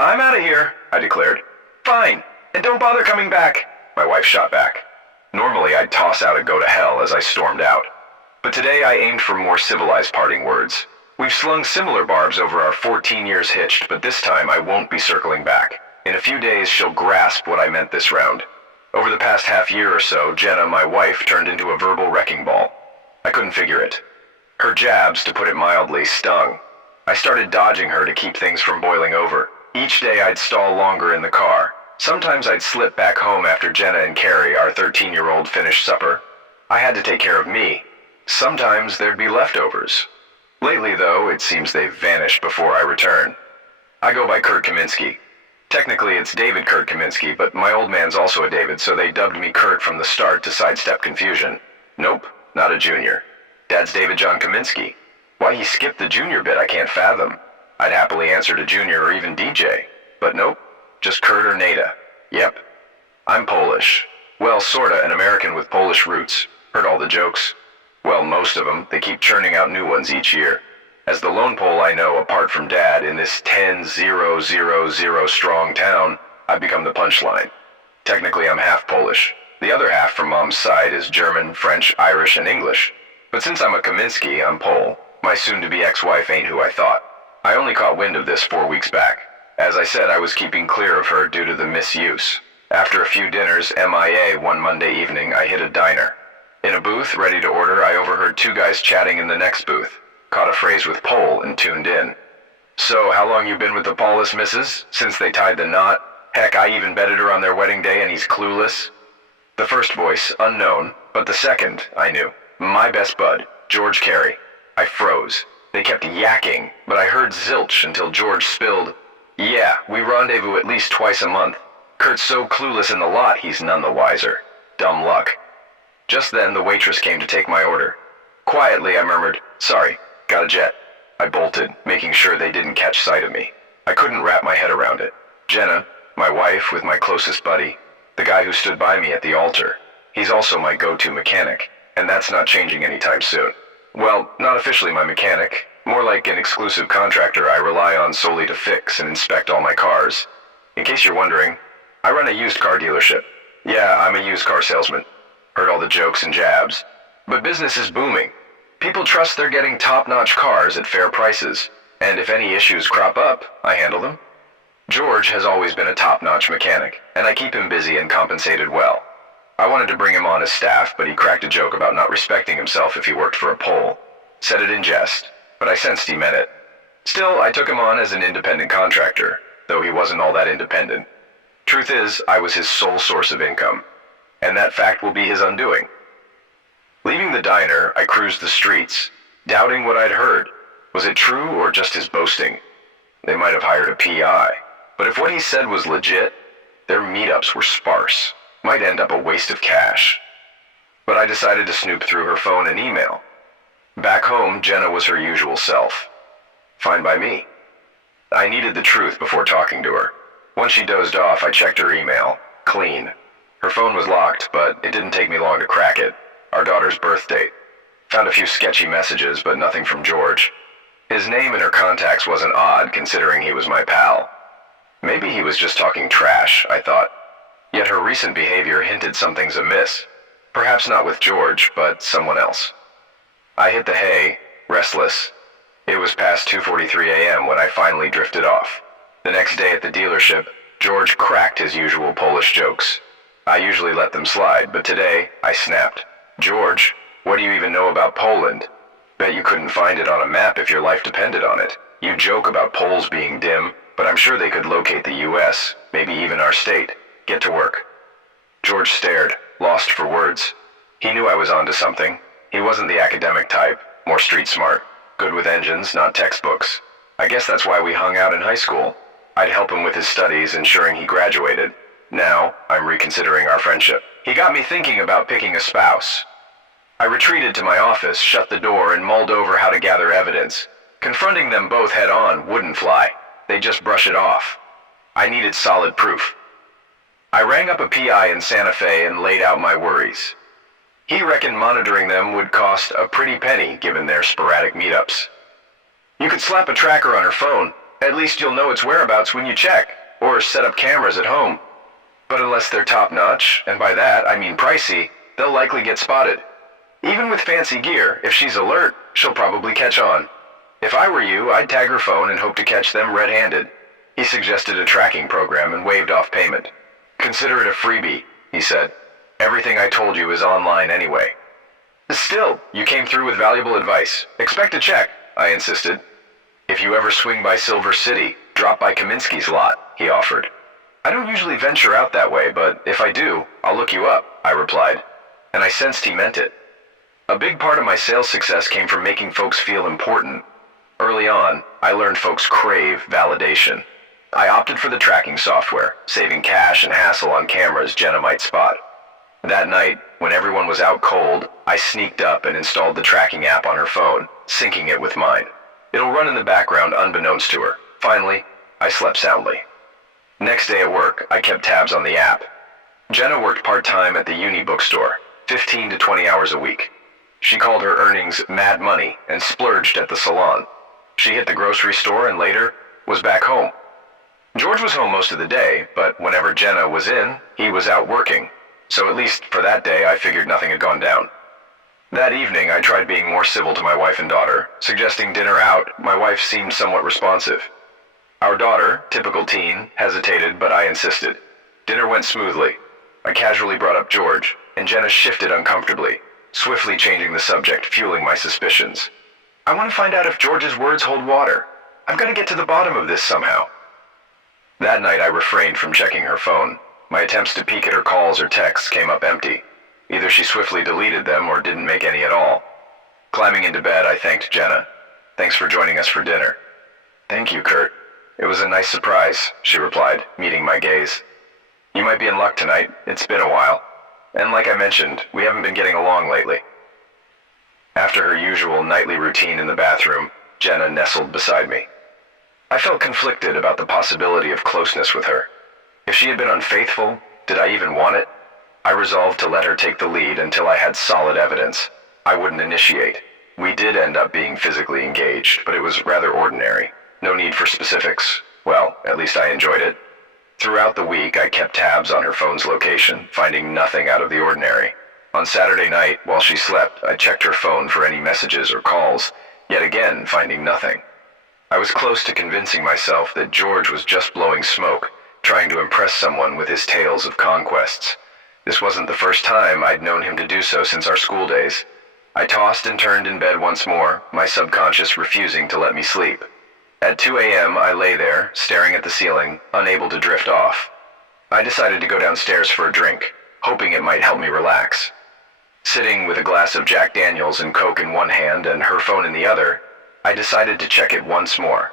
I'm out of here, I declared. Fine, and don't bother coming back, my wife shot back. Normally I'd toss out a go to hell as I stormed out. But today I aimed for more civilized parting words. We've slung similar barbs over our 14 years hitched, but this time I won't be circling back. In a few days she'll grasp what I meant this round. Over the past half year or so, Jenna, my wife, turned into a verbal wrecking ball. I couldn't figure it. Her jabs, to put it mildly, stung. I started dodging her to keep things from boiling over. Each day I'd stall longer in the car. Sometimes I'd slip back home after Jenna and Carrie, our 13-year-old, finished supper. I had to take care of me. Sometimes there'd be leftovers. Lately, though, it seems they've vanished before I return. I go by Kurt Kaminsky. Technically, it's David Kurt Kaminsky, but my old man's also a David, so they dubbed me Kurt from the start to sidestep confusion. Nope, not a junior. Dad's David John Kaminsky. Why he skipped the junior bit I can't fathom. I'd happily answer to junior or even DJ. But nope, just Kurt or Nada. Yep. I'm Polish. Well, sorta an American with Polish roots. Heard all the jokes? Well, most of them. They keep churning out new ones each year. As the lone Pole I know, apart from Dad, in this 10,000 strong town, I've become the punchline. Technically, I'm half Polish. The other half from Mom's side is German, French, Irish, and English. But since I'm a Kaminsky, I'm Pole. My soon-to-be ex-wife ain't who I thought. I only caught wind of this 4 weeks back. As I said, I was keeping clear of her due to the misuse. After a few dinners, MIA, one Monday evening, I hit a diner. In a booth, ready to order, I overheard two guys chatting in the next booth. Caught a phrase with Pole and tuned in. So, how long you been with the Paulus missus? Since they tied the knot? Heck, I even betted her on their wedding day and he's clueless. The first voice, unknown, but the second, I knew. My best bud, George Carey. I froze. They kept yakking, but I heard zilch until George spilled, "Yeah, we rendezvous at least twice a month. Kurt's so clueless in the lot, he's none the wiser. Dumb luck." Just then, the waitress came to take my order. Quietly, I murmured, "Sorry, got a jet." I bolted, making sure they didn't catch sight of me. I couldn't wrap my head around it. Jenna, my wife with my closest buddy, the guy who stood by me at the altar. He's also my go-to mechanic, and that's not changing anytime soon. Well, not officially my mechanic, more like an exclusive contractor I rely on solely to fix and inspect all my cars. In case you're wondering, I run a used car dealership. Yeah, I'm a used car salesman. Heard all the jokes and jabs. But business is booming. People trust they're getting top-notch cars at fair prices, and if any issues crop up, I handle them. George has always been a top-notch mechanic, and I keep him busy and compensated well. I wanted to bring him on as staff, but he cracked a joke about not respecting himself if he worked for a Pole. Said it in jest, but I sensed he meant it. Still, I took him on as an independent contractor, though he wasn't all that independent. Truth is, I was his sole source of income, and that fact will be his undoing. Leaving the diner, I cruised the streets, doubting what I'd heard. Was it true or just his boasting? They might have hired a PI, but if what he said was legit, their meetups were sparse. Might end up a waste of cash. But I decided to snoop through her phone and email. Back home, Jenna was her usual self. Fine by me. I needed the truth before talking to her. Once she dozed off, I checked her email. Clean. Her phone was locked, but it didn't take me long to crack it. Our daughter's birth date. Found a few sketchy messages, but nothing from George. His name in her contacts wasn't odd, considering he was my pal. Maybe he was just talking trash, I thought. Yet her recent behavior hinted something's amiss. Perhaps not with George, but someone else. I hit the hay, restless. It was past 2:43 a.m. when I finally drifted off. The next day at the dealership, George cracked his usual Polish jokes. I usually let them slide, but today, I snapped. "George, what do you even know about Poland? Bet you couldn't find it on a map if your life depended on it. You joke about Poles being dim, but I'm sure they could locate the U.S., maybe even our state. Get to work." George stared, lost for words. He knew I was onto something. He wasn't the academic type, more street smart, good with engines, not textbooks. I guess that's why we hung out in high school. I'd help him with his studies, ensuring he graduated. Now, I'm reconsidering our friendship. He got me thinking about picking a spouse. I retreated to my office, shut the door, and mulled over how to gather evidence. Confronting them both head-on wouldn't fly. They'd just brush it off. I needed solid proof. I rang up a PI in Santa Fe and laid out my worries. He reckoned monitoring them would cost a pretty penny given their sporadic meetups. "You could slap a tracker on her phone. At least you'll know its whereabouts when you check, or set up cameras at home. But unless they're top-notch, and by that I mean pricey, they'll likely get spotted. Even with fancy gear, if she's alert, she'll probably catch on. If I were you, I'd tag her phone and hope to catch them red-handed. He suggested a tracking program and waived off payment. Consider it a freebie, he said. Everything I told you is online anyway. Still, you came through with valuable advice. Expect a check, I insisted. If you ever swing by Silver City, drop by Kaminsky's lot, he offered. I don't usually venture out that way, but if I do, I'll look you up, I replied. And I sensed he meant it. A big part of my sales success came from making folks feel important. Early on, I learned folks crave validation. I opted for the tracking software, saving cash and hassle on cameras Jenna might spot. That night, when everyone was out cold, I sneaked up and installed the tracking app on her phone, syncing it with mine. It'll run in the background unbeknownst to her. Finally, I slept soundly. Next day at work, I kept tabs on the app. Jenna worked part-time at the uni bookstore, 15 to 20 hours a week. She called her earnings mad money and splurged at the salon. She hit the grocery store and later was back home. George was home most of the day, but whenever Jenna was in, he was out working. So at least for that day, I figured nothing had gone down. That evening, I tried being more civil to my wife and daughter, suggesting dinner out. My wife seemed somewhat responsive. Our daughter, typical teen, hesitated, but I insisted. Dinner went smoothly. I casually brought up George, and Jenna shifted uncomfortably, swiftly changing the subject, fueling my suspicions. I want to find out if George's words hold water. I've got to get to the bottom of this somehow. That night, I refrained from checking her phone. My attempts to peek at her calls or texts came up empty. Either she swiftly deleted them or didn't make any at all. Climbing into bed, I thanked Jenna. Thanks for joining us for dinner. Thank you, Kurt. It was a nice surprise, she replied, meeting my gaze. You might be in luck tonight. It's been a while. And like I mentioned, we haven't been getting along lately. After her usual nightly routine in the bathroom, Jenna nestled beside me. I felt conflicted about the possibility of closeness with her. If she had been unfaithful, did I even want it? I resolved to let her take the lead until I had solid evidence. I wouldn't initiate. We did end up being physically engaged, but it was rather ordinary. No need for specifics. Well, at least I enjoyed it. Throughout the week, I kept tabs on her phone's location, finding nothing out of the ordinary. On Saturday night, while she slept, I checked her phone for any messages or calls, yet again finding nothing. I was close to convincing myself that George was just blowing smoke, trying to impress someone with his tales of conquests. This wasn't the first time I'd known him to do so since our school days. I tossed and turned in bed once more, my subconscious refusing to let me sleep. At 2 a.m., I lay there, staring at the ceiling, unable to drift off. I decided to go downstairs for a drink, hoping it might help me relax. Sitting with a glass of Jack Daniels and Coke in one hand and her phone in the other, I decided to check it once more.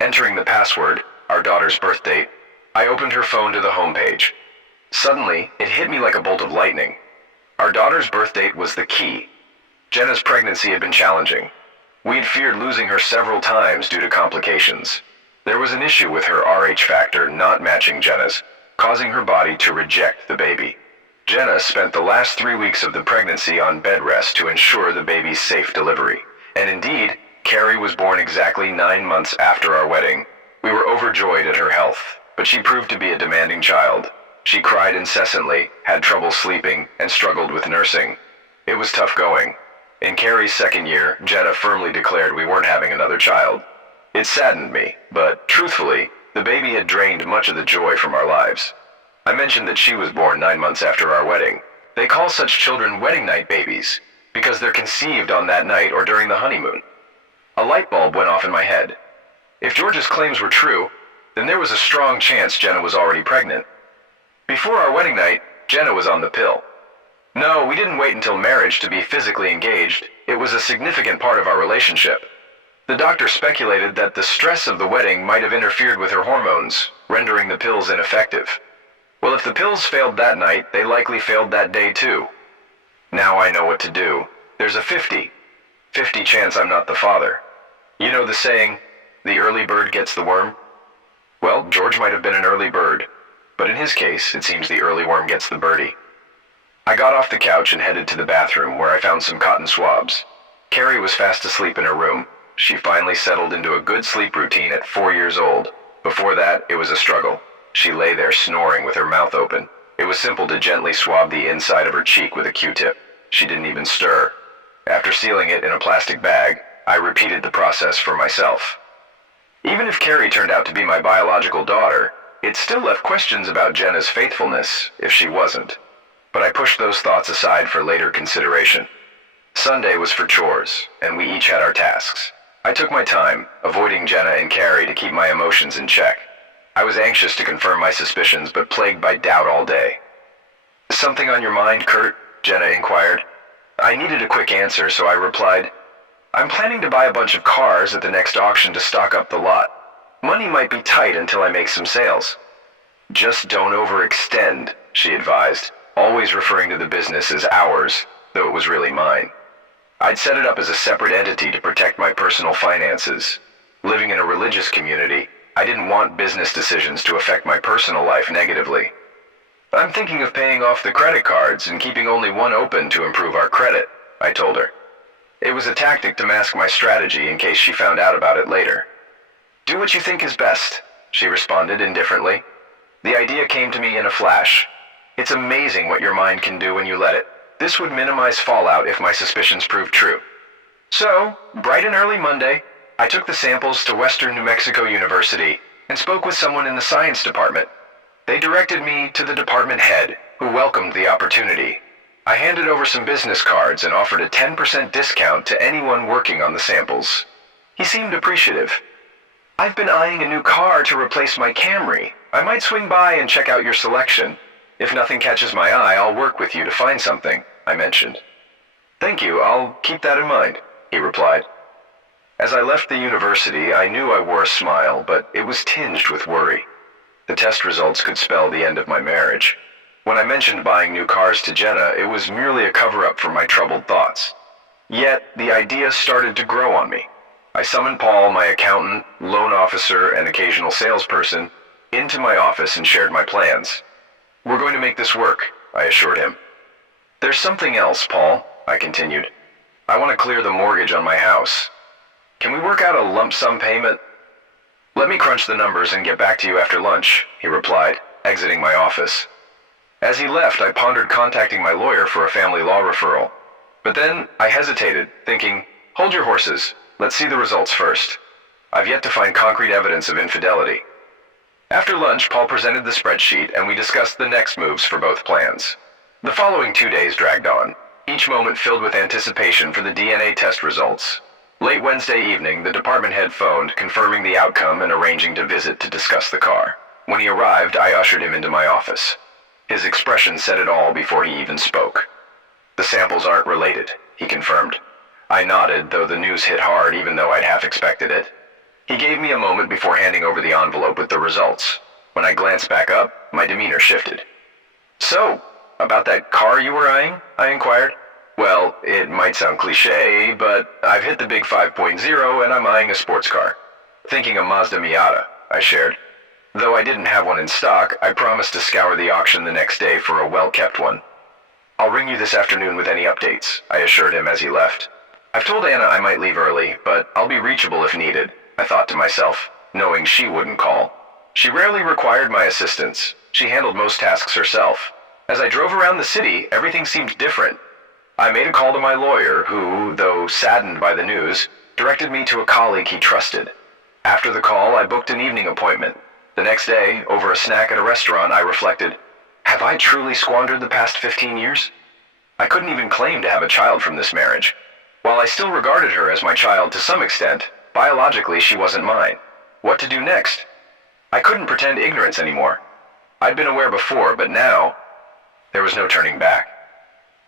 Entering the password, our daughter's birth date, I opened her phone to the homepage. Suddenly, it hit me like a bolt of lightning. Our daughter's birth date was the key. Jenna's pregnancy had been challenging. We had feared losing her several times due to complications. There was an issue with her Rh factor not matching Jenna's, causing her body to reject the baby. Jenna spent the last 3 weeks of the pregnancy on bed rest to ensure the baby's safe delivery. And indeed, Carrie was born exactly 9 months after our wedding. We were overjoyed at her health, but she proved to be a demanding child. She cried incessantly, had trouble sleeping, and struggled with nursing. It was tough going. In Carrie's second year, Jenna firmly declared we weren't having another child. It saddened me, but truthfully, the baby had drained much of the joy from our lives. I mentioned that she was born 9 months after our wedding. They call such children wedding night babies, because they're conceived on that night or during the honeymoon. A light bulb went off in my head. If George's claims were true, then there was a strong chance Jenna was already pregnant. Before our wedding night, Jenna was on the pill. No, we didn't wait until marriage to be physically engaged. It was a significant part of our relationship. The doctor speculated that the stress of the wedding might have interfered with her hormones, rendering the pills ineffective. Well, if the pills failed that night, they likely failed that day too. Now I know what to do. There's a 50 chance I'm not the father. You know the saying, the early bird gets the worm? Well, George might have been an early bird, but in his case, it seems the early worm gets the birdie. I got off the couch and headed to the bathroom where I found some cotton swabs. Carrie was fast asleep in her room. She finally settled into a good sleep routine at 4 years old. Before that, it was a struggle. She lay there snoring with her mouth open. It was simple to gently swab the inside of her cheek with a Q-tip. She didn't even stir. After sealing it in a plastic bag, I repeated the process for myself. Even if Carrie turned out to be my biological daughter, it still left questions about Jenna's faithfulness if she wasn't. But I pushed those thoughts aside for later consideration. Sunday was for chores, and we each had our tasks. I took my time, avoiding Jenna and Carrie to keep my emotions in check. I was anxious to confirm my suspicions, but plagued by doubt all day. "Something on your mind, Kurt?" Jenna inquired. I needed a quick answer, so I replied, "I'm planning to buy a bunch of cars at the next auction to stock up the lot. Money might be tight until I make some sales." "Just don't overextend," she advised, always referring to the business as ours, though it was really mine. I'd set it up as a separate entity to protect my personal finances. Living in a religious community, I didn't want business decisions to affect my personal life negatively. "I'm thinking of paying off the credit cards and keeping only one open to improve our credit," I told her. It was a tactic to mask my strategy in case she found out about it later. "Do what you think is best," she responded indifferently. The idea came to me in a flash. It's amazing what your mind can do when you let it. This would minimize fallout if my suspicions proved true. So, bright and early Monday, I took the samples to Western New Mexico University and spoke with someone in the science department. They directed me to the department head, who welcomed the opportunity. I handed over some business cards and offered a 10% discount to anyone working on the samples. He seemed appreciative. "I've been eyeing a new car to replace my Camry. I might swing by and check out your selection. If nothing catches my eye, I'll work with you to find something," I mentioned. "Thank you, I'll keep that in mind," he replied. As I left the university, I knew I wore a smile, but it was tinged with worry. The test results could spell the end of my marriage. When I mentioned buying new cars to Jenna, it was merely a cover-up for my troubled thoughts. Yet, the idea started to grow on me. I summoned Paul, my accountant, loan officer, and occasional salesperson, into my office and shared my plans. "We're going to make this work," I assured him. "There's something else, Paul," I continued. "I want to clear the mortgage on my house. Can we work out a lump sum payment?" "Let me crunch the numbers and get back to you after lunch," he replied, exiting my office. As he left, I pondered contacting my lawyer for a family law referral. But then I hesitated, thinking, hold your horses, let's see the results first. I've yet to find concrete evidence of infidelity. After lunch, Paul presented the spreadsheet and we discussed the next moves for both plans. The following 2 days dragged on, each moment filled with anticipation for the DNA test results. Late Wednesday evening, the department head phoned, confirming the outcome and arranging to visit to discuss the car. When he arrived, I ushered him into my office. His expression said it all before he even spoke. "The samples aren't related," he confirmed. I nodded, though the news hit hard even though I'd half expected it. He gave me a moment before handing over the envelope with the results. When I glanced back up, my demeanor shifted. "So, about that car you were eyeing?" I inquired. "Well, it might sound cliché, but I've hit the big 5.0 and I'm eyeing a sports car. Thinking a Mazda Miata," I shared. Though I didn't have one in stock, I promised to scour the auction the next day for a well-kept one. "I'll ring you this afternoon with any updates," I assured him as he left. I've told Anna I might leave early, but I'll be reachable if needed, I thought to myself, knowing she wouldn't call. She rarely required my assistance. She handled most tasks herself. As I drove around the city, everything seemed different. I made a call to my lawyer, who, though saddened by the news, directed me to a colleague he trusted. After the call, I booked an evening appointment. The next day, over a snack at a restaurant, I reflected, have I truly squandered the past 15 years? I couldn't even claim to have a child from this marriage. While I still regarded her as my child to some extent, biologically she wasn't mine. What to do next? I couldn't pretend ignorance anymore. I'd been aware before, but now, there was no turning back.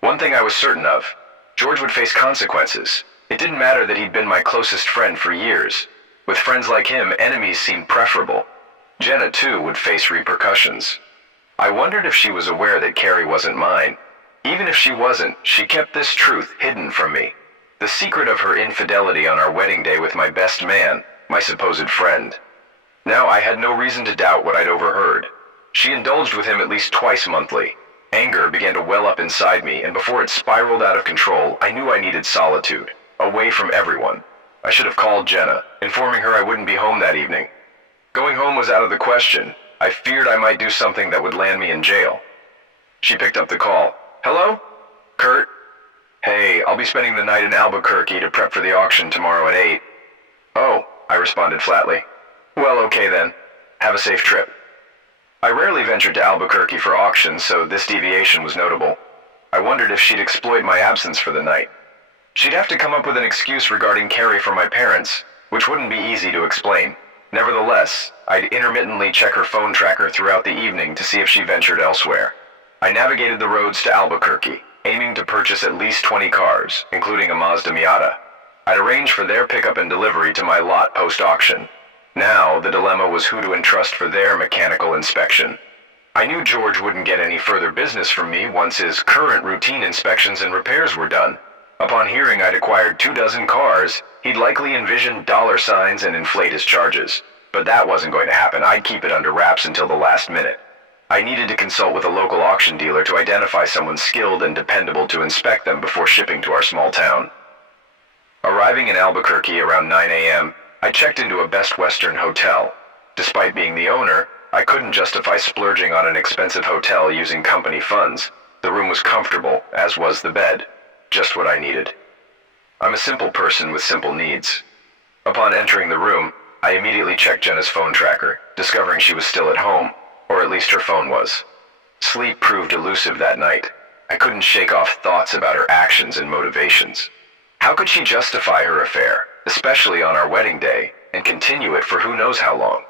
One thing I was certain of, George would face consequences. It didn't matter that he'd been my closest friend for years. With friends like him, enemies seemed preferable. Jenna, too, would face repercussions. I wondered if she was aware that Carrie wasn't mine. Even if she wasn't, she kept this truth hidden from me. The secret of her infidelity on our wedding day with my best man, my supposed friend. Now I had no reason to doubt what I'd overheard. She indulged with him at least twice monthly. Anger began to well up inside me, and before it spiraled out of control, I knew I needed solitude, away from everyone. I should have called Jenna, informing her I wouldn't be home that evening. Going home was out of the question. I feared I might do something that would land me in jail. She picked up the call. Hello? Kurt? Hey, I'll be spending the night in Albuquerque to prep for the auction tomorrow at 8. Oh, I responded flatly. Well, okay then. Have a safe trip. I rarely ventured to Albuquerque for auctions, so this deviation was notable. I wondered if she'd exploit my absence for the night. She'd have to come up with an excuse regarding Carrie from my parents, which wouldn't be easy to explain. Nevertheless, I'd intermittently check her phone tracker throughout the evening to see if she ventured elsewhere. I navigated the roads to Albuquerque, aiming to purchase at least 20 cars, including a Mazda Miata. I'd arranged for their pickup and delivery to my lot post-auction. Now, the dilemma was who to entrust for their mechanical inspection. I knew George wouldn't get any further business from me once his current routine inspections and repairs were done. Upon hearing I'd acquired 24 cars, he'd likely envision dollar signs and inflate his charges. But that wasn't going to happen. I'd keep it under wraps until the last minute. I needed to consult with a local auction dealer to identify someone skilled and dependable to inspect them before shipping to our small town. Arriving in Albuquerque around 9 a.m., I checked into a Best Western hotel. Despite being the owner, I couldn't justify splurging on an expensive hotel using company funds. The room was comfortable, as was the bed. Just what I needed. I'm a simple person with simple needs. Upon entering the room, I immediately checked Jenna's phone tracker, discovering she was still at home, or at least her phone was. Sleep proved elusive that night. I couldn't shake off thoughts about her actions and motivations. How could she justify her affair, especially on our wedding day, and continue it for who knows how long?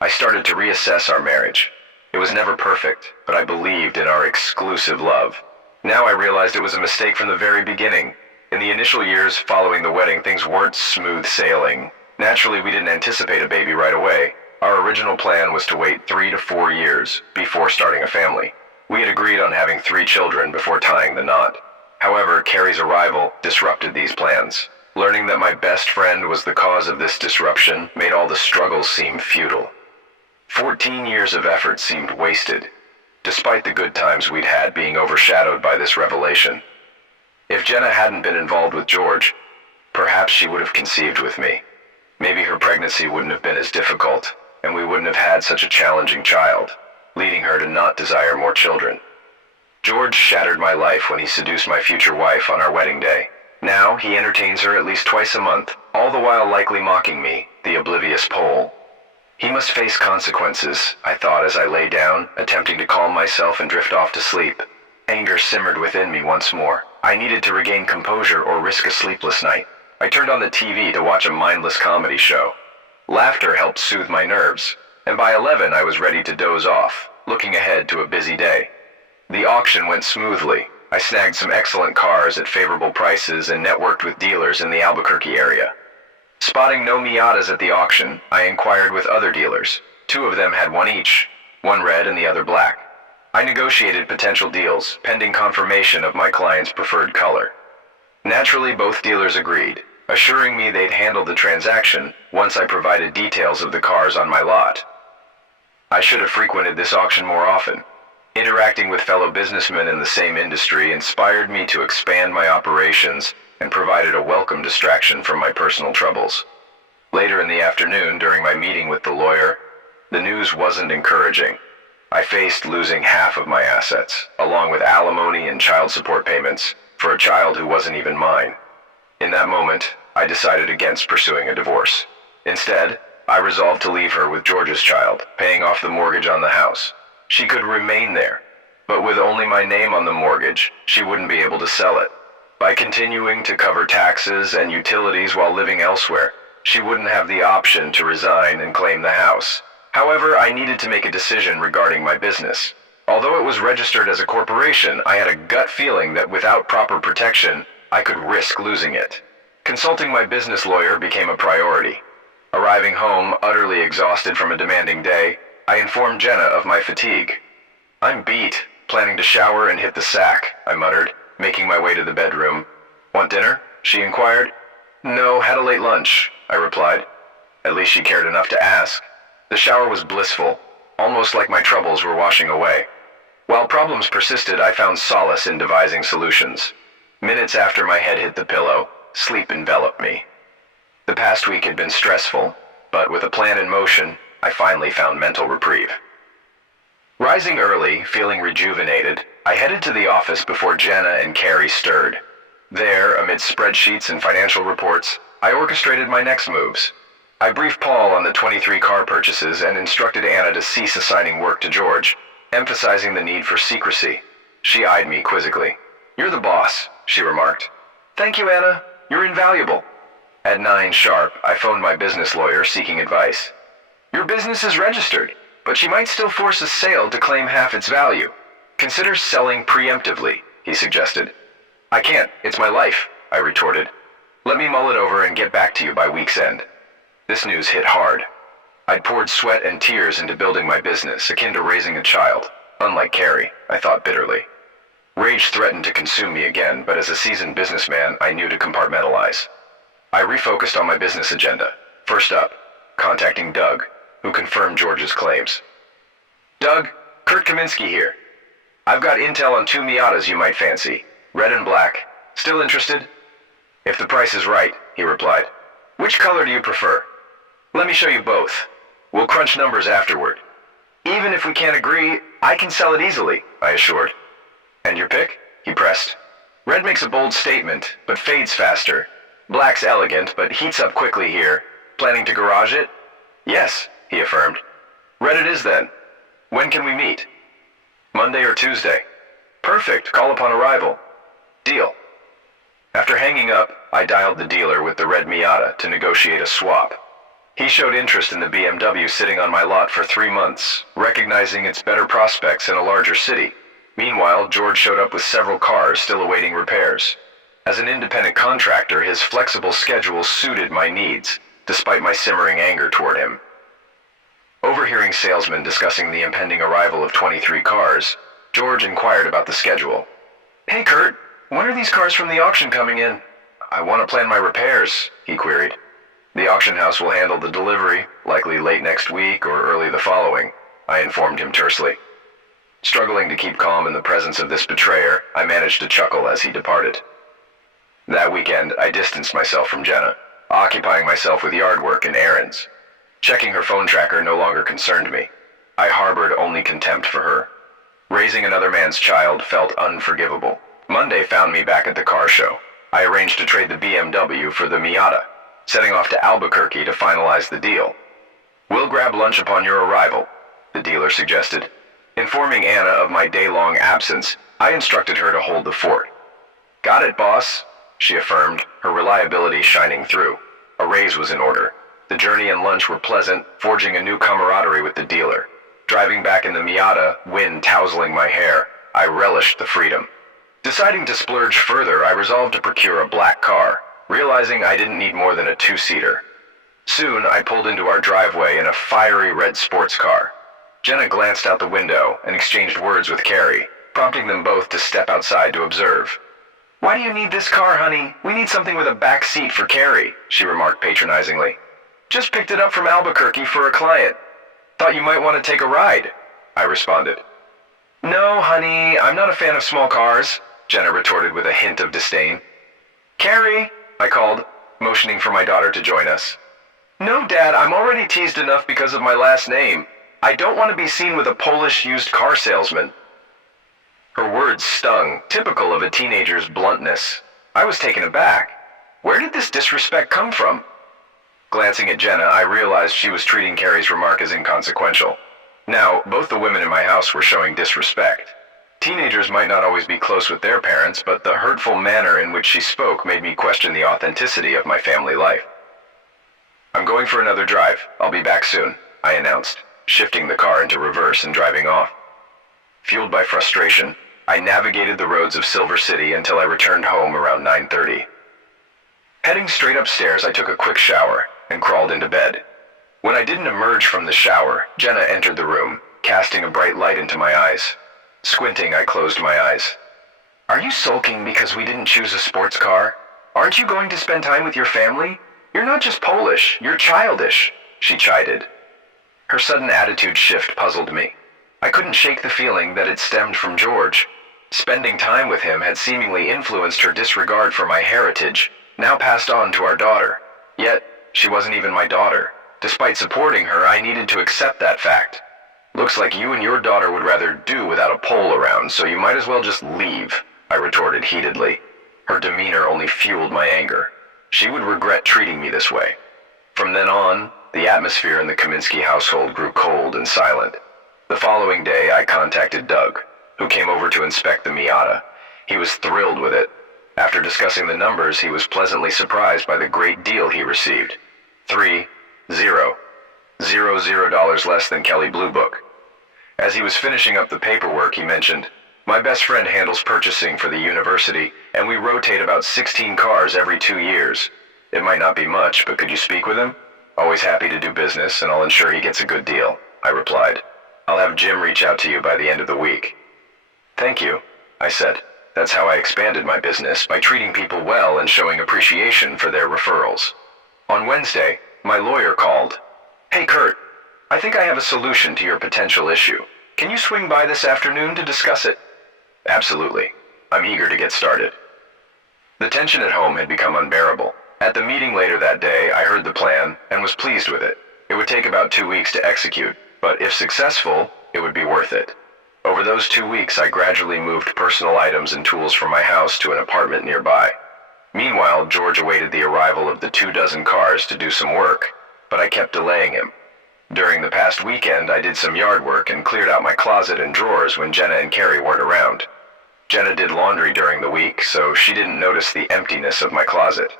I started to reassess our marriage. It was never perfect, but I believed in our exclusive love. Now I realized it was a mistake from the very beginning. In the initial years following the wedding, things weren't smooth sailing. Naturally, we didn't anticipate a baby right away. Our original plan was to wait 3 to 4 years before starting a family. We had agreed on having 3 children before tying the knot. However, Carrie's arrival disrupted these plans. Learning that my best friend was the cause of this disruption made all the struggles seem futile. 14 years of effort seemed wasted, despite the good times we'd had being overshadowed by this revelation. If Jenna hadn't been involved with George, perhaps she would have conceived with me. Maybe her pregnancy wouldn't have been as difficult, and we wouldn't have had such a challenging child, leading her to not desire more children. George shattered my life when he seduced my future wife on our wedding day. Now he entertains her at least twice a month, all the while likely mocking me, the oblivious Pole. He must face consequences, I thought as I lay down, attempting to calm myself and drift off to sleep. Anger simmered within me once more. I needed to regain composure or risk a sleepless night. I turned on the TV to watch a mindless comedy show. Laughter helped soothe my nerves, and by 11 I was ready to doze off, looking ahead to a busy day. The auction went smoothly. I snagged some excellent cars at favorable prices and networked with dealers in the Albuquerque area. Spotting no Miatas at the auction, I inquired with other dealers. 2 of them had one each, one red and the other black. I negotiated potential deals, pending confirmation of my client's preferred color. Naturally, both dealers agreed, assuring me they'd handle the transaction once I provided details of the cars on my lot. I should have frequented this auction more often. Interacting with fellow businessmen in the same industry inspired me to expand my operations and provided a welcome distraction from my personal troubles. Later in the afternoon, during my meeting with the lawyer, the news wasn't encouraging. I faced losing half of my assets, along with alimony and child support payments, for a child who wasn't even mine. In that moment, I decided against pursuing a divorce. Instead, I resolved to leave her with George's child, paying off the mortgage on the house. She could remain there, but with only my name on the mortgage, she wouldn't be able to sell it. By continuing to cover taxes and utilities while living elsewhere, she wouldn't have the option to resign and claim the house. However, I needed to make a decision regarding my business. Although it was registered as a corporation, I had a gut feeling that without proper protection, I could risk losing it. Consulting my business lawyer became a priority. Arriving home, utterly exhausted from a demanding day, I informed Jenna of my fatigue. "I'm beat, planning to shower and hit the sack," I muttered, making my way to the bedroom. "Want dinner?" she inquired. "No, had a late lunch," I replied. At least she cared enough to ask. The shower was blissful, almost like my troubles were washing away. While problems persisted, I found solace in devising solutions. Minutes after my head hit the pillow, sleep enveloped me. The past week had been stressful, but with a plan in motion, I finally found mental reprieve. Rising early, feeling rejuvenated, I headed to the office before Jenna and Carrie stirred. There, amid spreadsheets and financial reports, I orchestrated my next moves. I briefed Paul on the 23 car purchases and instructed Anna to cease assigning work to George, emphasizing the need for secrecy. She eyed me quizzically. "You're the boss," she remarked. "Thank you, Anna. You're invaluable." At 9 sharp, I phoned my business lawyer seeking advice. "Your business is registered, but she might still force a sale to claim half its value. Consider selling preemptively," he suggested. "I can't. It's my life," I retorted. "Let me mull it over and get back to you by week's end." This news hit hard. I'd poured sweat and tears into building my business, akin to raising a child. Unlike Carrie, I thought bitterly. Rage threatened to consume me again, but as a seasoned businessman, I knew to compartmentalize. I refocused on my business agenda. First up, contacting Doug, who confirmed George's claims. "Doug, Kurt Kaminsky here. I've got intel on 2 Miatas you might fancy, red and black. Still interested?" "If the price is right," he replied. "Which color do you prefer?" "Let me show you both. We'll crunch numbers afterward." "Even if we can't agree, I can sell it easily," I assured. "And your pick?" he pressed. "Red makes a bold statement, but fades faster. Black's elegant, but heats up quickly here. Planning to garage it?" "Yes," he affirmed. "Red it is then. When can we meet?" "Monday or Tuesday." "Perfect. Call upon arrival." "Deal." After hanging up, I dialed the dealer with the red Miata to negotiate a swap. He showed interest in the BMW sitting on my lot for 3 months, recognizing its better prospects in a larger city. Meanwhile, George showed up with several cars still awaiting repairs. As an independent contractor, his flexible schedule suited my needs, despite my simmering anger toward him. Overhearing salesmen discussing the impending arrival of 23 cars, George inquired about the schedule. "Hey Kurt, when are these cars from the auction coming in?" "I want to plan my repairs," he queried. "The auction house will handle the delivery, likely late next week or early the following," I informed him tersely. Struggling to keep calm in the presence of this betrayer, I managed to chuckle as he departed. That weekend, I distanced myself from Jenna, occupying myself with yard work and errands. Checking her phone tracker no longer concerned me. I harbored only contempt for her. Raising another man's child felt unforgivable. Monday found me back at the car show. I arranged to trade the BMW for the Miata, setting off to Albuquerque to finalize the deal. "We'll grab lunch upon your arrival," the dealer suggested. Informing Anna of my day-long absence, I instructed her to hold the fort. "Got it, boss," she affirmed, her reliability shining through. A raise was in order. The journey and lunch were pleasant, forging a new camaraderie with the dealer. Driving back in the Miata, wind tousling my hair, I relished the freedom. Deciding to splurge further, I resolved to procure a black car, realizing I didn't need more than a 2-seater. Soon, I pulled into our driveway in a fiery red sports car. Jenna glanced out the window and exchanged words with Carrie, prompting them both to step outside to observe. "Why do you need this car, honey? We need something with a back seat for Carrie," she remarked patronizingly. "Just picked it up from Albuquerque for a client. Thought you might want to take a ride," I responded. "No, honey, I'm not a fan of small cars," Jenna retorted with a hint of disdain. "Carrie," I called, motioning for my daughter to join us. "No, Dad, I'm already teased enough because of my last name. I don't want to be seen with a Polish used car salesman." Her words stung, typical of a teenager's bluntness. I was taken aback. Where did this disrespect come from? Glancing at Jenna, I realized she was treating Carrie's remark as inconsequential. Now, both the women in my house were showing disrespect. Teenagers might not always be close with their parents, but the hurtful manner in which she spoke made me question the authenticity of my family life. "I'm going for another drive. I'll be back soon," I announced, shifting the car into reverse and driving off. Fueled by frustration, I navigated the roads of Silver City until I returned home around 9:30. Heading straight upstairs, I took a quick shower and crawled into bed. When I didn't emerge from the shower, Jenna entered the room, casting a bright light into my eyes. Squinting, I closed my eyes. "Are you sulking because we didn't choose a sports car? Aren't you going to spend time with your family? You're not just Polish, you're childish," she chided. Her sudden attitude shift puzzled me. I couldn't shake the feeling that it stemmed from George. Spending time with him had seemingly influenced her disregard for my heritage, now passed on to our daughter. Yet, She wasn't even my daughter. Despite supporting her, I needed to accept that fact. Looks like you and your daughter would rather do without a pole around, so you might as well just leave, I retorted heatedly. Her demeanor only fueled my anger. She would regret treating me this way. From then on, the atmosphere in the Kaminsky household grew cold and silent. The following day, I contacted Doug, who came over to inspect the Miata. He was thrilled with it. After discussing the numbers, he was pleasantly surprised by the great deal he received. $0 less than Kelley Blue Book. As he was finishing up the paperwork, he mentioned, "My best friend handles purchasing for the university, and we rotate about 16 cars every 2 years. It might not be much, but could you speak with him? Always happy to do business, and I'll ensure he gets a good deal," I replied. "I'll have Jim reach out to you by the end of the week." "Thank you," I said. That's how I expanded my business, by treating people well and showing appreciation for their referrals. On Wednesday, my lawyer called. "Hey Kurt, I think I have a solution to your potential issue. Can you swing by this afternoon to discuss it?" "Absolutely. I'm eager to get started." The tension at home had become unbearable. At the meeting later that day, I heard the plan and was pleased with it. It would take about 2 weeks to execute, but if successful, it would be worth it. Over those 2 weeks, I gradually moved personal items and tools from my house to an apartment nearby. Meanwhile, George awaited the arrival of the 24 cars to do some work, but I kept delaying him. During the past weekend, I did some yard work and cleared out my closet and drawers when Jenna and Carrie weren't around. Jenna did laundry during the week, so she didn't notice the emptiness of my closet.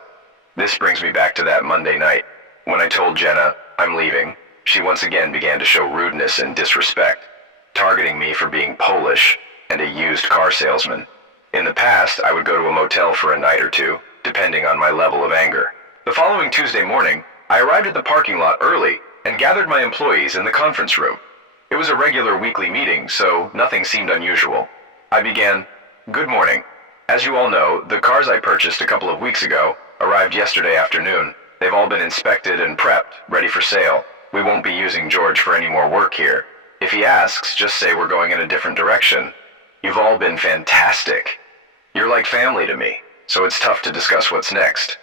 This brings me back to that Monday night. When I told Jenna I'm leaving, she once again began to show rudeness and disrespect, targeting me for being Polish and a used car salesman. In the past, I would go to a motel for a night or two, depending on my level of anger. The following Tuesday morning, I arrived at the parking lot early and gathered my employees in the conference room. It was a regular weekly meeting, so nothing seemed unusual. I began, "Good morning. As you all know, the cars I purchased a couple of weeks ago arrived yesterday afternoon. They've all been inspected and prepped, ready for sale. We won't be using George for any more work here. If he asks, just say we're going in a different direction. You've all been fantastic. You're like family to me, so it's tough to discuss what's next."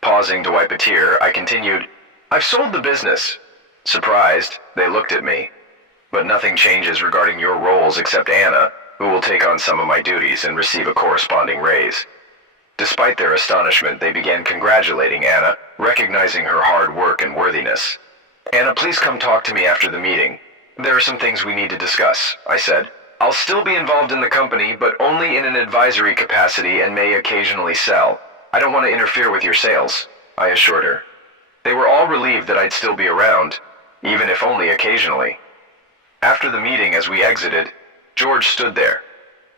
Pausing to wipe a tear, I continued, "I've sold the business." Surprised, they looked at me. "But nothing changes regarding your roles except Anna, who will take on some of my duties and receive a corresponding raise." Despite their astonishment, they began congratulating Anna, recognizing her hard work and worthiness. "Anna, please come talk to me after the meeting. There are some things we need to discuss," I said. "I'll still be involved in the company, but only in an advisory capacity and may occasionally sell. I don't want to interfere with your sales," I assured her. They were all relieved that I'd still be around, even if only occasionally. After the meeting, as we exited, George stood there.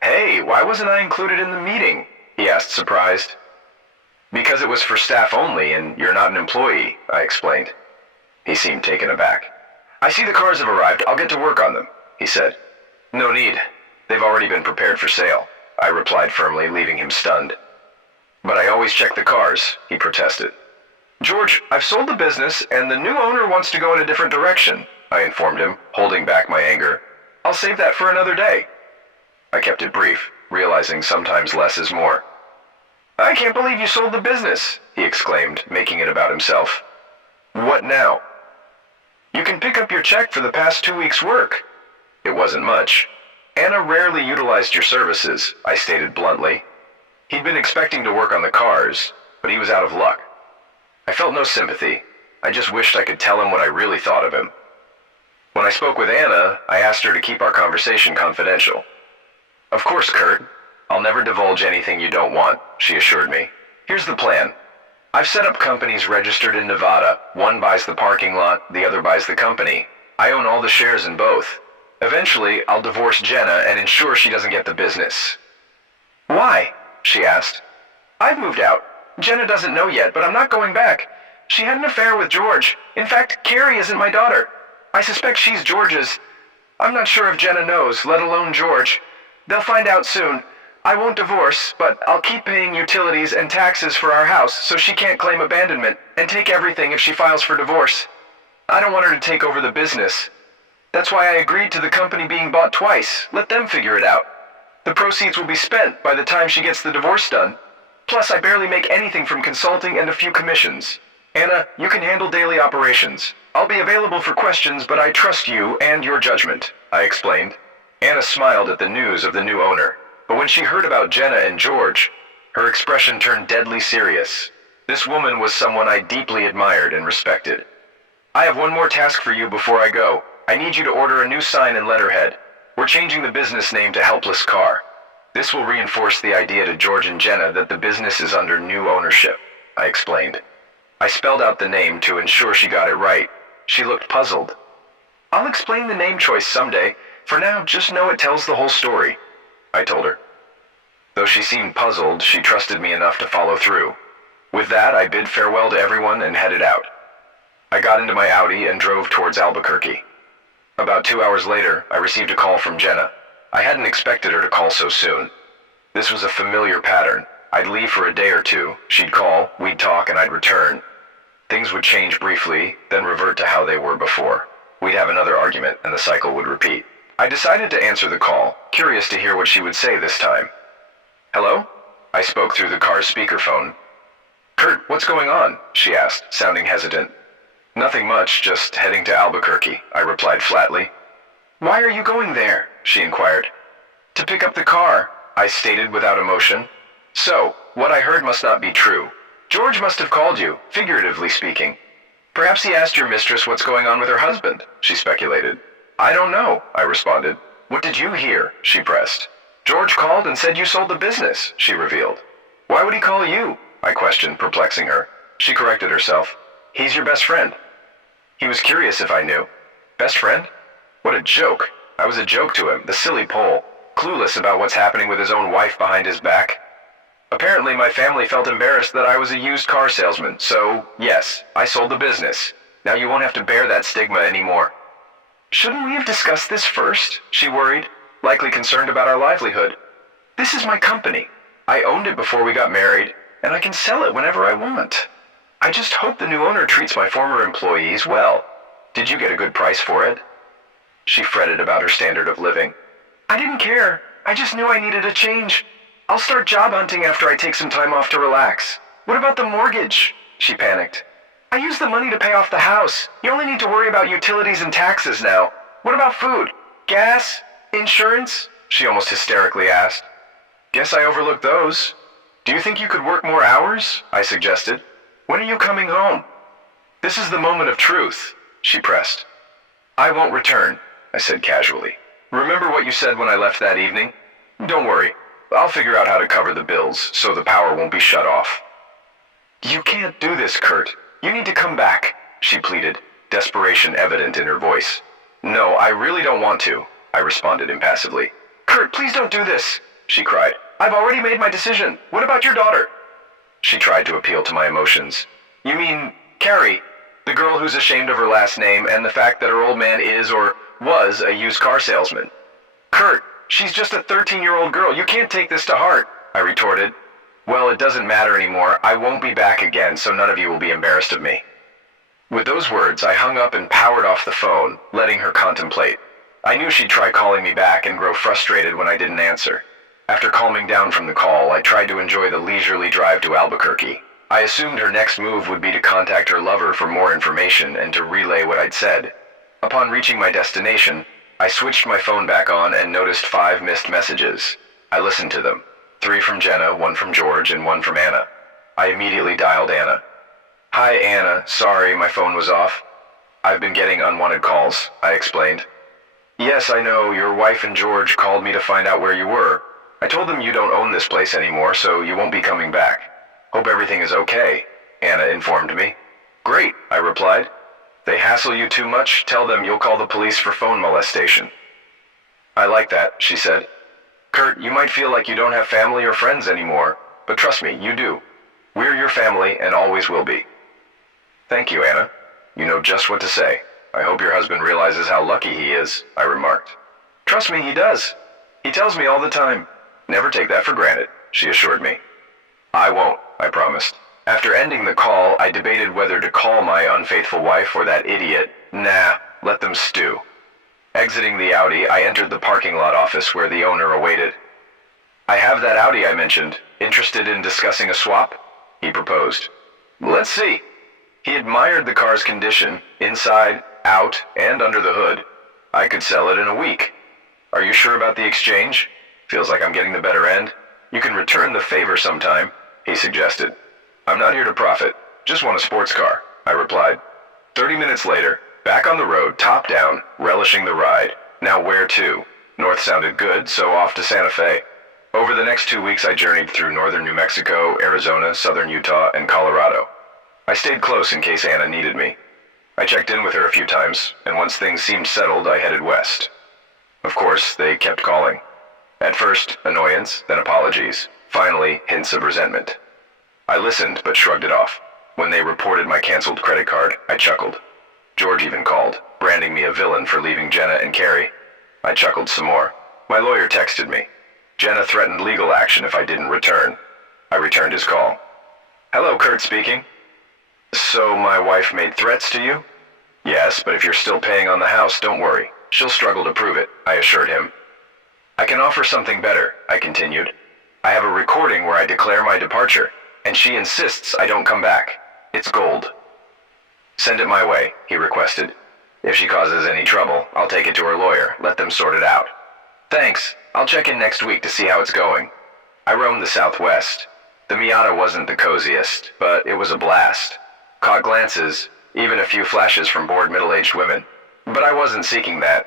"Hey, why wasn't I included in the meeting?" he asked, surprised. "Because it was for staff only, and you're not an employee," I explained. He seemed taken aback. "I see the cars have arrived. I'll get to work on them," he said. "No need. They've already been prepared for sale," I replied firmly, leaving him stunned. "But I always check the cars," he protested. "George, I've sold the business, and the new owner wants to go in a different direction," I informed him, holding back my anger. "I'll save that for another day." I kept it brief, realizing sometimes less is more. "I can't believe you sold the business," he exclaimed, making it about himself. "What now?" "You can pick up your check for the past 2 weeks' work." It wasn't much. "Anna rarely utilized your services," I stated bluntly. He'd been expecting to work on the cars, but he was out of luck. I felt no sympathy. I just wished I could tell him what I really thought of him. When I spoke with Anna, I asked her to keep our conversation confidential. "Of course, Kurt. I'll never divulge anything you don't want," she assured me. "Here's the plan. I've set up companies registered in Nevada. One buys the parking lot, the other buys the company. I own all the shares in both. Eventually, I'll divorce Jenna and ensure she doesn't get the business." "Why?" she asked. "I've moved out. Jenna doesn't know yet, but I'm not going back. She had an affair with George. In fact, Carrie isn't my daughter. I suspect she's George's. I'm not sure if Jenna knows, let alone George. They'll find out soon. I won't divorce, but I'll keep paying utilities and taxes for our house so she can't claim abandonment and take everything if she files for divorce. I don't want her to take over the business. That's why I agreed to the company being bought twice. Let them figure it out. The proceeds will be spent by the time she gets the divorce done. Plus, I barely make anything from consulting and a few commissions. Anna, you can handle daily operations. I'll be available for questions, but I trust you and your judgment, I explained. Anna smiled at the news of the new owner, but when she heard about Jenna and George, her expression turned deadly serious. This woman was someone I deeply admired and respected. I have one more task for you before I go. I need you to order a new sign and letterhead. We're changing the business name to Helpless Car. This will reinforce the idea to George and Jenna that the business is under new ownership, I explained. I spelled out the name to ensure she got it right. She looked puzzled. I'll explain the name choice someday. For now, just know it tells the whole story, I told her. Though she seemed puzzled, she trusted me enough to follow through. With that, I bid farewell to everyone and headed out. I got into my Audi and drove towards Albuquerque. About 2 hours later, I received a call from Jenna. I hadn't expected her to call so soon. This was a familiar pattern. I'd leave for a day or two, she'd call, we'd talk, and I'd return. Things would change briefly, then revert to how they were before. We'd have another argument, and the cycle would repeat. I decided to answer the call, curious to hear what she would say this time. Hello? I spoke through the car's speakerphone. Kurt, what's going on? She asked, sounding hesitant. Nothing much, just heading to Albuquerque, I replied flatly. Why are you going there? She inquired. To pick up the car, I stated without emotion. So, what I heard must not be true. George must have called you, figuratively speaking. Perhaps he asked your mistress what's going on with her husband, she speculated. I don't know, I responded. What did you hear? She pressed. George called and said you sold the business, she revealed. Why would he call you? I questioned, perplexing her. She corrected herself. He's your best friend. He was curious if I knew. Best friend? What a joke. I was a joke to him, the silly Pole, clueless about what's happening with his own wife behind his back. Apparently my family felt embarrassed that I was a used car salesman, so, yes, I sold the business. Now you won't have to bear that stigma anymore. Shouldn't we have discussed this first? She worried, likely concerned about our livelihood. This is my company. I owned it before we got married, and I can sell it whenever I want. I just hope the new owner treats my former employees well. Did you get a good price for it? She fretted about her standard of living. I didn't care. I just knew I needed a change. I'll start job hunting after I take some time off to relax. What about the mortgage? She panicked. I used the money to pay off the house. You only need to worry about utilities and taxes now. What about food? Gas? Insurance? She almost hysterically asked. Guess I overlooked those. Do you think you could work more hours? I suggested. When are you coming home? This is the moment of truth, she pressed. I won't return, I said casually. Remember what you said when I left that evening? Don't worry. I'll figure out how to cover the bills so the power won't be shut off. You can't do this, Kurt. You need to come back, she pleaded, desperation evident in her voice. No, I really don't want to, I responded impassively. Kurt, please don't do this, she cried. I've already made my decision. What about your daughter? She tried to appeal to my emotions. You mean Carrie, the girl who's ashamed of her last name and the fact that her old man is or was a used car salesman. Kurt, she's just a 13-year-old girl. You can't take this to heart, I retorted. Well, it doesn't matter anymore. I won't be back again, so none of you will be embarrassed of me. With those words, I hung up and powered off the phone, letting her contemplate. I knew she'd try calling me back and grow frustrated when I didn't answer. After calming down from the call, I tried to enjoy the leisurely drive to Albuquerque. I assumed her next move would be to contact her lover for more information and to relay what I'd said. Upon reaching my destination, I switched my phone back on and noticed 5 missed messages. I listened to them. 3 from Jenna, 1 from George, and 1 from Anna. I immediately dialed Anna. Hi, Anna. Sorry, my phone was off. I've been getting unwanted calls, I explained. Yes, I know. Your wife and George called me to find out where you were. I told them you don't own this place anymore, so you won't be coming back. Hope everything is okay, Anna informed me. Great, I replied. They hassle you too much, tell them you'll call the police for phone molestation. I like that, she said. Kurt, you might feel like you don't have family or friends anymore, but trust me, you do. We're your family and always will be. Thank you, Anna. You know just what to say. I hope your husband realizes how lucky he is, I remarked. Trust me, he does. He tells me all the time. Never take that for granted, she assured me. I won't, I promised. After ending the call, I debated whether to call my unfaithful wife or that idiot. Nah, let them stew. Exiting the Audi, I entered the parking lot office where the owner awaited. I have that Audi I mentioned. Interested in discussing a swap? He proposed. Let's see. He admired the car's condition, inside, out, and under the hood. I could sell it in a week. Are you sure about the exchange? Feels like I'm getting the better end. You can return the favor sometime, he suggested. I'm not here to profit, just want a sports car, I replied. 30 minutes later, back on the road, top down, relishing the ride. Now where to? North sounded good, so off to Santa Fe. Over the next 2 weeks I journeyed through northern New Mexico, Arizona, southern Utah, and Colorado. I stayed close in case Anna needed me. I checked in with her a few times, and once things seemed settled, I headed west. Of course, they kept calling. At first, annoyance, then apologies. Finally, hints of resentment. I listened, but shrugged it off. When they reported my canceled credit card, I chuckled. George even called, branding me a villain for leaving Jenna and Carrie. I chuckled some more. My lawyer texted me. Jenna threatened legal action if I didn't return. I returned his call. Hello, Kurt speaking. So my wife made threats to you? Yes, but if you're still paying on the house, don't worry. She'll struggle to prove it, I assured him. I can offer something better, I continued. I have a recording where I declare my departure, and she insists I don't come back. It's gold. Send it my way, he requested. If she causes any trouble, I'll take it to her lawyer, let them sort it out. Thanks, I'll check in next week to see how it's going. I roamed the Southwest. The Miata wasn't the coziest, but it was a blast. Caught glances, even a few flashes from bored middle-aged women. But I wasn't seeking that.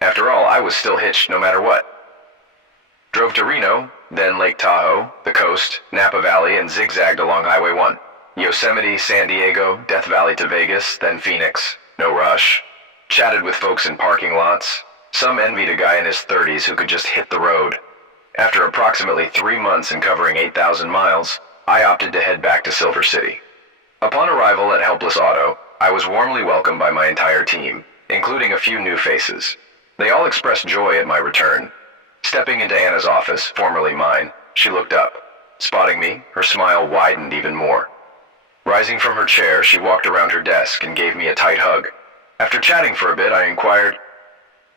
After all, I was still hitched no matter what. Drove to Reno, then Lake Tahoe, the coast, Napa Valley, and zigzagged along Highway 1. Yosemite, San Diego, Death Valley to Vegas, then Phoenix. No rush. Chatted with folks in parking lots. Some envied a guy in his 30s who could just hit the road. After approximately 3 months and covering 8,000 miles, I opted to head back to Silver City. Upon arrival at Helpless Auto, I was warmly welcomed by my entire team, including a few new faces. They all expressed joy at my return. Stepping into Anna's office, formerly mine, she looked up. Spotting me, her smile widened even more. Rising from her chair, she walked around her desk and gave me a tight hug. After chatting for a bit, I inquired,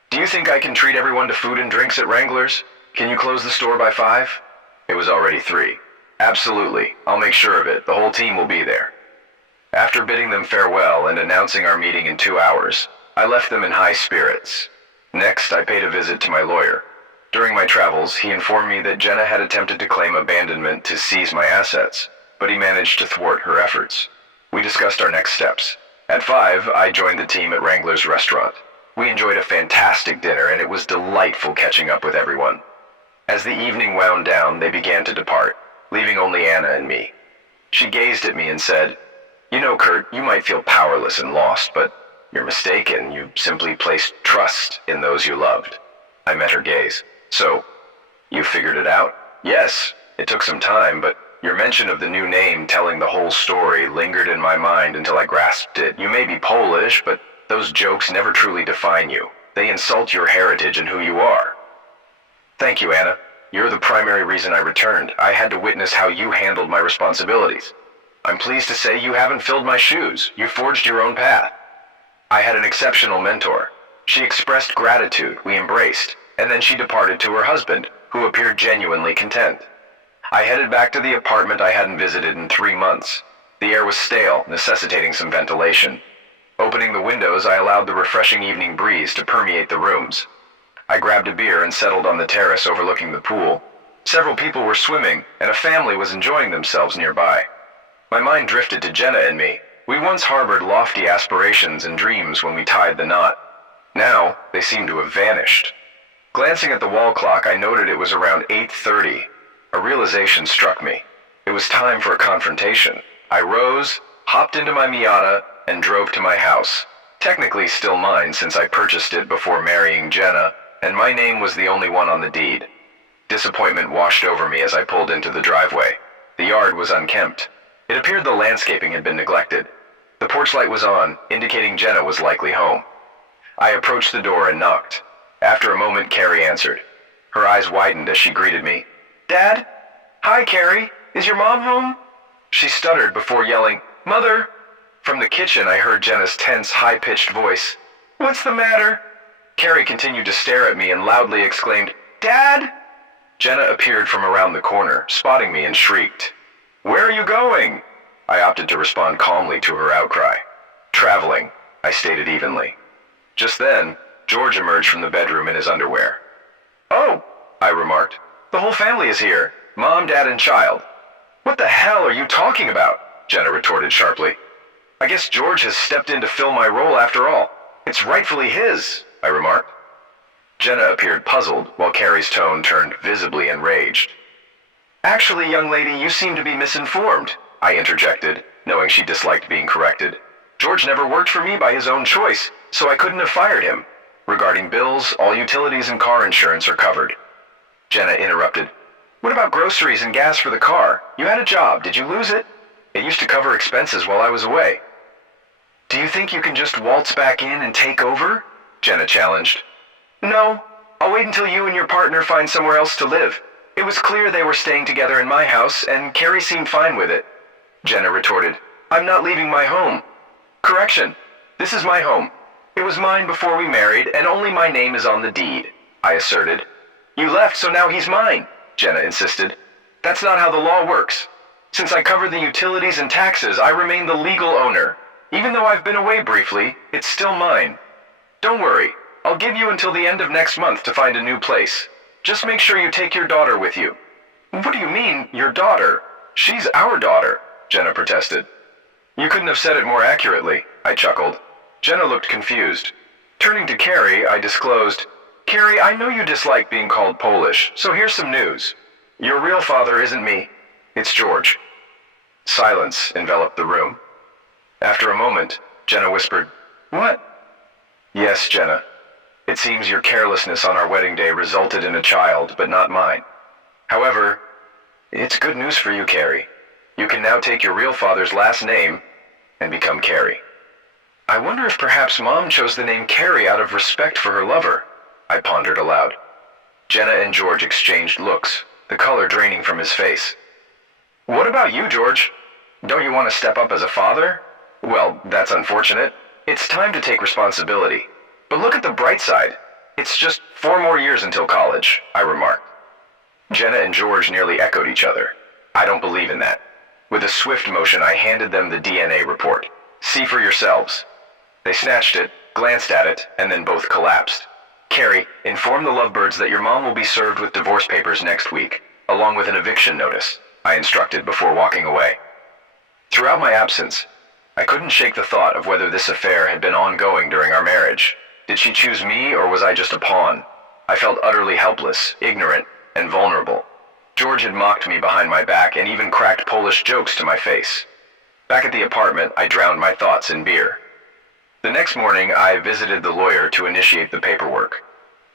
"Do you think I can treat everyone to food and drinks at Wrangler's? Can you close the store by 5?" It was already 3. "Absolutely. I'll make sure of it. The whole team will be there." After bidding them farewell and announcing our meeting in 2 hours, I left them in high spirits. Next, I paid a visit to my lawyer. During my travels, he informed me that Jenna had attempted to claim abandonment to seize my assets, but he managed to thwart her efforts. We discussed our next steps. At 5, I joined the team at Wrangler's restaurant. We enjoyed a fantastic dinner, and it was delightful catching up with everyone. As the evening wound down, they began to depart, leaving only Anna and me. She gazed at me and said, "You know, Kurt, you might feel powerless and lost, but you're mistaken. You simply placed trust in those you loved." I met her gaze. "So, you figured it out?" "Yes, it took some time, but your mention of the new name telling the whole story lingered in my mind until I grasped it. You may be Polish, but those jokes never truly define you. They insult your heritage and who you are." "Thank you, Anna. You're the primary reason I returned. I had to witness how you handled my responsibilities. I'm pleased to say you haven't filled my shoes. You forged your own path." I had an exceptional mentor. She expressed gratitude, we embraced, and then she departed to her husband, who appeared genuinely content. I headed back to the apartment I hadn't visited in 3 months. The air was stale, necessitating some ventilation. Opening the windows, I allowed the refreshing evening breeze to permeate the rooms. I grabbed a beer and settled on the terrace overlooking the pool. Several people were swimming, and a family was enjoying themselves nearby. My mind drifted to Jenna and me. We once harbored lofty aspirations and dreams when we tied the knot. Now, they seemed to have vanished. Glancing at the wall clock, I noted it was around 8:30. A realization struck me. It was time for a confrontation. I rose, hopped into my Miata, and drove to my house. Technically still mine since I purchased it before marrying Jenna, and my name was the only one on the deed. Disappointment washed over me as I pulled into the driveway. The yard was unkempt. It appeared the landscaping had been neglected. The porch light was on, indicating Jenna was likely home. I approached the door and knocked. After a moment, Carrie answered. Her eyes widened as she greeted me. "Dad? Hi, Carrie. Is your mom home?" She stuttered before yelling, "Mother!" From the kitchen, I heard Jenna's tense, high-pitched voice. "What's the matter?" Carrie continued to stare at me and loudly exclaimed, "Dad!" Jenna appeared from around the corner, spotting me and shrieked, "Where are you going?" I opted to respond calmly to her outcry. Traveling, I stated evenly. Just then, George emerged from the bedroom in his underwear. "Oh," I remarked. "The whole family is here. Mom, Dad, and child." "What the hell are you talking about?" Jenna retorted sharply. "I guess George has stepped in to fill my role after all. It's rightfully his," I remarked. Jenna appeared puzzled, while Carrie's tone turned visibly enraged. "Actually, young lady, you seem to be misinformed," I interjected, knowing she disliked being corrected. "George never worked for me by his own choice, so I couldn't have fired him. Regarding bills, all utilities and car insurance are covered." Jenna interrupted. "What about groceries and gas for the car? You had a job, did you lose it? It used to cover expenses while I was away." "Do you think you can just waltz back in and take over?" Jenna challenged. "No, I'll wait until you and your partner find somewhere else to live. It was clear they were staying together in my house, and Carrie seemed fine with it." Jenna retorted. "I'm not leaving my home." "Correction, this is my home. It was mine before we married, and only my name is on the deed," I asserted. "You left, so now he's mine," Jenna insisted. "That's not how the law works. Since I cover the utilities and taxes, I remain the legal owner. Even though I've been away briefly, it's still mine. Don't worry, I'll give you until the end of next month to find a new place. Just make sure you take your daughter with you." "What do you mean, your daughter? She's our daughter," Jenna protested. "You couldn't have said it more accurately," I chuckled. Jenna looked confused. Turning to Carrie, I disclosed, "Carrie, I know you dislike being called Polish, so here's some news. Your real father isn't me. It's George." Silence enveloped the room. After a moment, Jenna whispered, "What?" "Yes, Jenna. It seems your carelessness on our wedding day resulted in a child, but not mine. However, it's good news for you, Carrie. You can now take your real father's last name and become Carrie." "I wonder if perhaps Mom chose the name Carrie out of respect for her lover," I pondered aloud. Jenna and George exchanged looks, the color draining from his face. "What about you, George? Don't you want to step up as a father? Well, that's unfortunate. It's time to take responsibility. But look at the bright side. It's just 4 more years until college," I remarked. Jenna and George nearly echoed each other. "I don't believe in that." With a swift motion, I handed them the DNA report. "See for yourselves." They snatched it, glanced at it, and then both collapsed. "Carrie, inform the Lovebirds that your mom will be served with divorce papers next week, along with an eviction notice," I instructed before walking away. Throughout my absence, I couldn't shake the thought of whether this affair had been ongoing during our marriage. Did she choose me, or was I just a pawn? I felt utterly helpless, ignorant, and vulnerable. George had mocked me behind my back and even cracked Polish jokes to my face. Back at the apartment, I drowned my thoughts in beer. The next morning, I visited the lawyer to initiate the paperwork.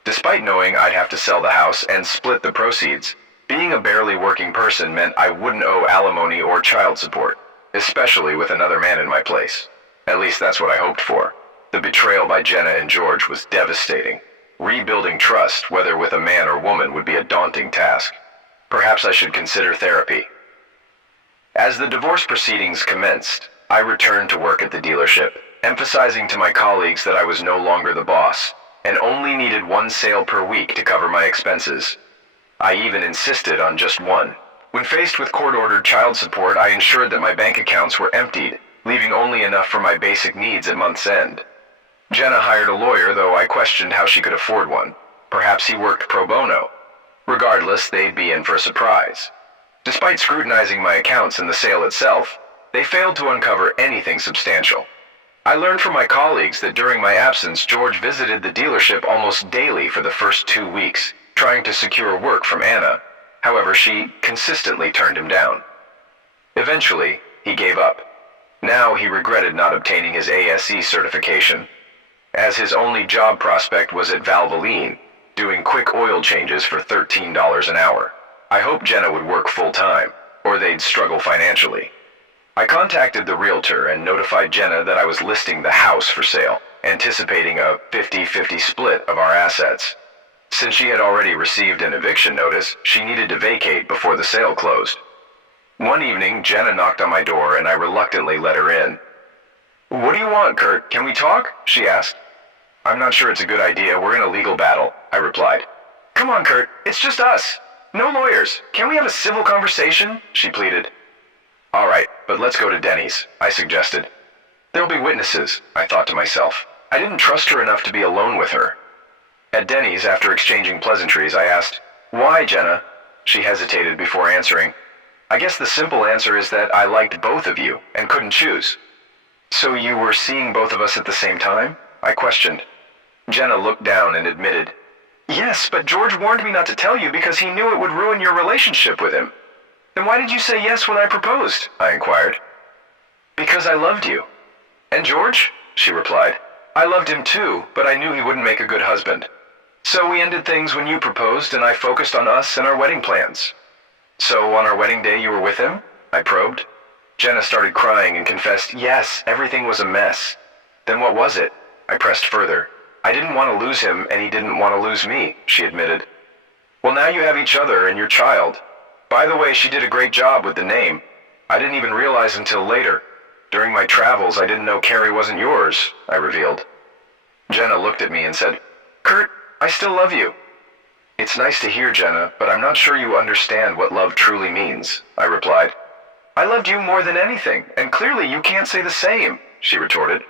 Despite knowing I'd have to sell the house and split the proceeds, being a barely working person meant I wouldn't owe alimony or child support, especially with another man in my place. At least that's what I hoped for. The betrayal by Jenna and George was devastating. Rebuilding trust, whether with a man or woman, would be a daunting task. Perhaps I should consider therapy. As the divorce proceedings commenced, I returned to work at the dealership, emphasizing to my colleagues that I was no longer the boss, and only needed 1 sale per week to cover my expenses. I even insisted on just 1. When faced with court-ordered child support, I ensured that my bank accounts were emptied, leaving only enough for my basic needs at month's end. Jenna hired a lawyer, though I questioned how she could afford one. Perhaps he worked pro bono. Regardless, they'd be in for a surprise. Despite scrutinizing my accounts and the sale itself, they failed to uncover anything substantial. I learned from my colleagues that during my absence, George visited the dealership almost daily for the first 2 weeks, trying to secure work from Anna. However, she consistently turned him down. Eventually, he gave up. Now he regretted not obtaining his ASE certification, as his only job prospect was at Valvoline, doing quick oil changes for $13 an hour. I hoped Jenna would work full-time, or they'd struggle financially. I contacted the realtor and notified Jenna that I was listing the house for sale, anticipating a 50-50 split of our assets. Since she had already received an eviction notice, she needed to vacate before the sale closed. One evening, Jenna knocked on my door and I reluctantly let her in. "What do you want, Kurt? Can we talk?" she asked. "I'm not sure it's a good idea. We're in a legal battle," I replied. "Come on, Kurt. It's just us. No lawyers. Can't we have a civil conversation?" she pleaded. All right, but let's go to Denny's, I suggested. There'll be witnesses, I thought to myself. I didn't trust her enough to be alone with her. At Denny's, after exchanging pleasantries, I asked, "Why, Jenna?" She hesitated before answering. "I guess the simple answer is that I liked both of you and couldn't choose." "So you were seeing both of us at the same time?" I questioned. Jenna looked down and admitted, "Yes, but George warned me not to tell you because he knew it would ruin your relationship with him." "Then why did you say yes when I proposed?" I inquired. "Because I loved you." "And George?" she replied. "I loved him too, but I knew he wouldn't make a good husband. So we ended things when you proposed and I focused on us and our wedding plans." "So on our wedding day you were with him?" I probed. Jenna started crying and confessed, "Yes, everything was a mess." "Then what was it?" I pressed further. "I didn't want to lose him and he didn't want to lose me," she admitted. "Well, now you have each other and your child. By the way, she did a great job with the name. I didn't even realize until later. During my travels, I didn't know Carrie wasn't yours," I revealed. Jenna looked at me and said, "Kurt, I still love you." "It's nice to hear, Jenna, but I'm not sure you understand what love truly means," I replied. "I loved you more than anything, and clearly you can't say the same," she retorted.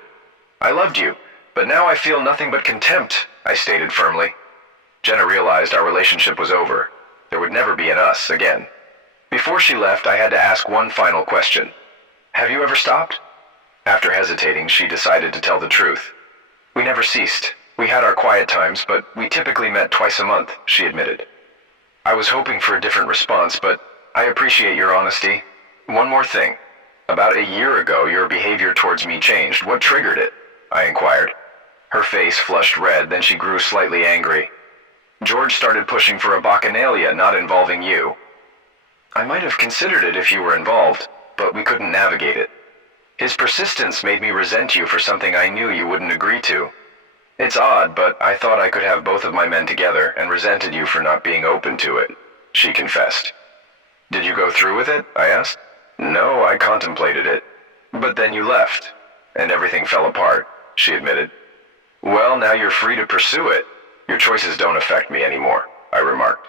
"I loved you, but now I feel nothing but contempt," I stated firmly. Jenna realized our relationship was over. There would never be an us again. Before she left, I had to ask one final question. "Have you ever stopped?" After hesitating, she decided to tell the truth. "We never ceased. We had our quiet times, but we typically met twice a month," she admitted. I was hoping for a different response, but I appreciate your honesty. One more thing. About a year ago, your behavior towards me changed. What triggered it?" I inquired. Her face flushed red, then she grew slightly angry. "George started pushing for a bacchanalia not involving you." "I might have considered it if you were involved, but we couldn't navigate it. His persistence made me resent you for something I knew you wouldn't agree to. It's odd, but I thought I could have both of my men together and resented you for not being open to it," she confessed. "Did you go through with it?" I asked. "No, I contemplated it. But then you left, and everything fell apart," she admitted. "Well, now you're free to pursue it. Your choices don't affect me anymore," I remarked.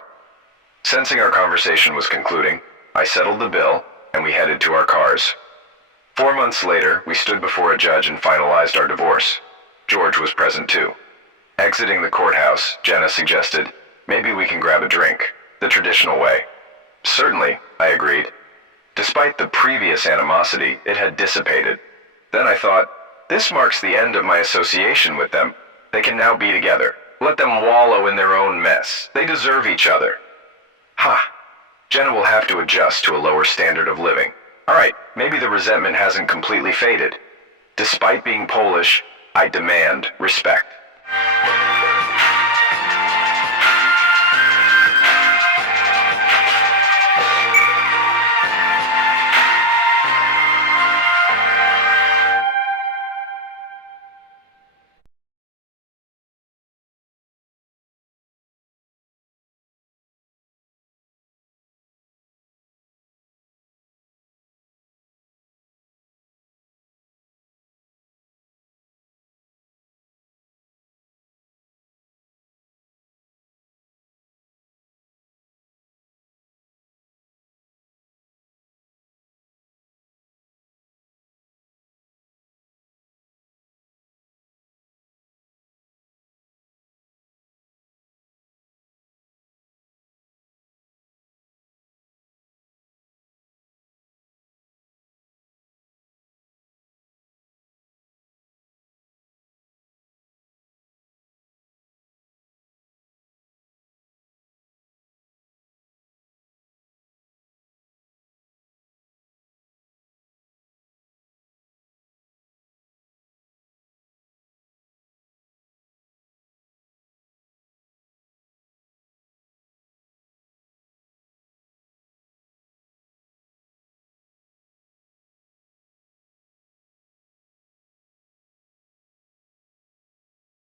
Sensing our conversation was concluding, I settled the bill, and we headed to our cars. 4 months later, we stood before a judge and finalized our divorce. George was present too. Exiting the courthouse, Jenna suggested, "Maybe we can grab a drink, the traditional way." "Certainly," I agreed. Despite the previous animosity, it had dissipated. Then I thought, this marks the end of my association with them. They can now be together. Let them wallow in their own mess. They deserve each other. Ha! Jenna will have to adjust to a lower standard of living. All right, maybe the resentment hasn't completely faded. Despite being Polish, I demand respect.